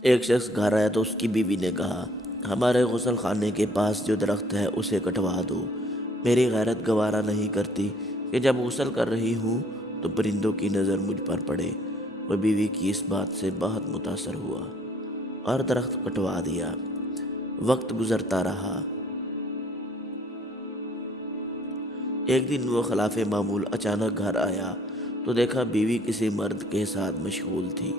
ایک شخص گھر آیا تو اس کی بیوی نے کہا، ہمارے غسل خانے کے پاس جو درخت ہے اسے کٹوا دو۔ میری غیرت گوارا نہیں کرتی کہ جب غسل کر رہی ہوں تو پرندوں کی نظر مجھ پر پڑے۔ وہ بیوی کی اس بات سے بہت متاثر ہوا اور درخت کٹوا دیا۔ وقت گزرتا رہا۔ ایک دن وہ خلاف معمول اچانک گھر آیا تو دیکھا بیوی کسی مرد کے ساتھ مشغول تھی۔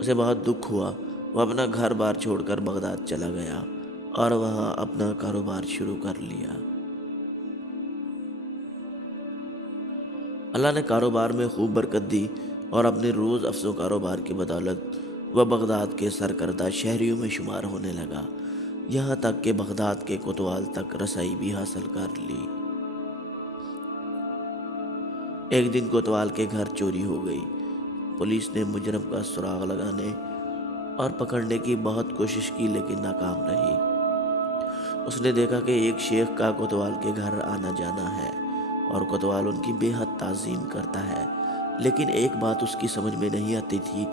اسے بہت دکھ ہوا۔ وہ اپنا گھر بار چھوڑ کر بغداد چلا گیا اور وہاں اپنا کاروبار شروع کر لیا۔ اللہ نے کاروبار میں خوب برکت دی اور اپنے روز افزوں کاروبار کی بدولت وہ بغداد کے سرکردہ شہریوں میں شمار ہونے لگا، یہاں تک کہ بغداد کے کوتوال تک رسائی بھی حاصل کر لی۔ ایک دن کوتوال کے گھر چوری ہو گئی۔ پولیس نے مجرم کا سراغ لگانے اور پکڑنے کی بہت کوشش کی لیکن ناکام رہی۔ اس نے دیکھا کہ ایک شیخ کا کوتوال کے گھر آنا جانا ہے اور کوتوال ان کی بے حد تعظیم کرتا ہے، لیکن ایک بات اس کی سمجھ میں نہیں آتی تھی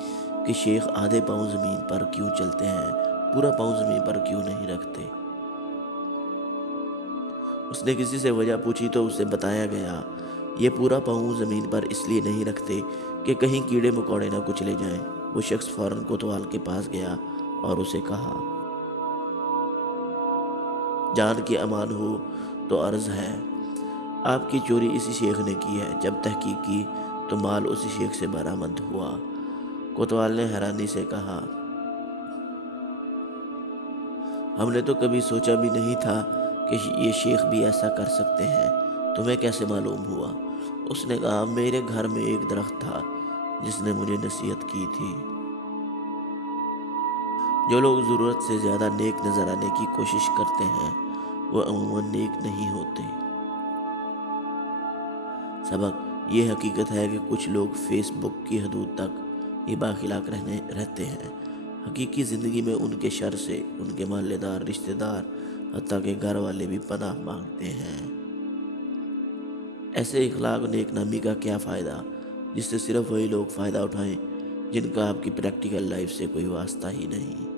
کہ شیخ آدھے پاؤں زمین پر کیوں چلتے ہیں، پورا پاؤں زمین پر کیوں نہیں رکھتے۔ اس نے کسی سے وجہ پوچھی تو اسے بتایا گیا، یہ پورا پاؤں زمین پر اس لیے نہیں رکھتے کہ کہیں کیڑے مکوڑے نہ کچلے جائیں۔ وہ شخص فوراً کوتوال کے پاس گیا اور اسے کہا، جان کی امان ہو تو عرض ہے، آپ کی چوری اسی شیخ نے کی ہے۔ جب تحقیق کی تو مال اسی شیخ سے برآمد ہوا۔ کوتوال نے حیرانی سے کہا، ہم نے تو کبھی سوچا بھی نہیں تھا کہ یہ شیخ بھی ایسا کر سکتے ہیں، تمہیں کیسے معلوم ہوا؟ اس نے کہا، میرے گھر میں ایک درخت تھا جس نے مجھے نصیحت کی تھی، جو لوگ ضرورت سے زیادہ نیک نظر آنے کی کوشش کرتے ہیں وہ عموماً نیک نہیں ہوتے۔ سبق یہ حقیقت ہے کہ کچھ لوگ فیس بک کی حدود تک ہی بااخلاق رہتے ہیں، حقیقی زندگی میں ان کے شر سے ان کے محلے دار، رشتہ دار، حتیٰ کہ گھر والے بھی پناہ مانگتے ہیں۔ ایسے اخلاق و نیک نامی کا کیا فائدہ جس سے صرف وہی لوگ فائدہ اٹھائیں جن کا آپ کی پریکٹیکل لائف سے کوئی واسطہ ہی نہیں۔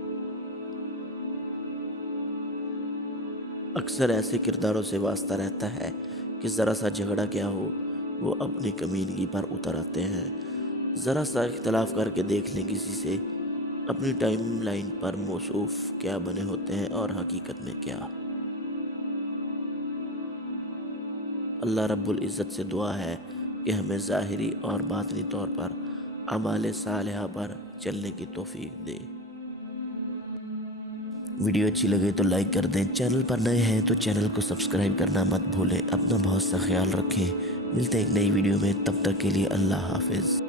اکثر ایسے کرداروں سے واسطہ رہتا ہے کہ ذرا سا جھگڑا کیا ہو وہ اپنی کمینگی پر اتر آتے ہیں، ذرا سا اختلاف کر کے دیکھ لیں کسی سے، اپنی ٹائم لائن پر موصوف کیا بنے ہوتے ہیں اور حقیقت میں کیا۔ اللہ رب العزت سے دعا ہے کہ ہمیں ظاہری اور باطنی طور پر اعمال صالحہ پر چلنے کی توفیق دے۔ ویڈیو اچھی لگے تو لائک کر دیں، چینل پر نئے ہیں تو چینل کو سبسکرائب کرنا مت بھولیں۔ اپنا بہت سا خیال رکھیں، ملتے ہیں ایک نئی ویڈیو میں، تب تک کے لیے اللہ حافظ۔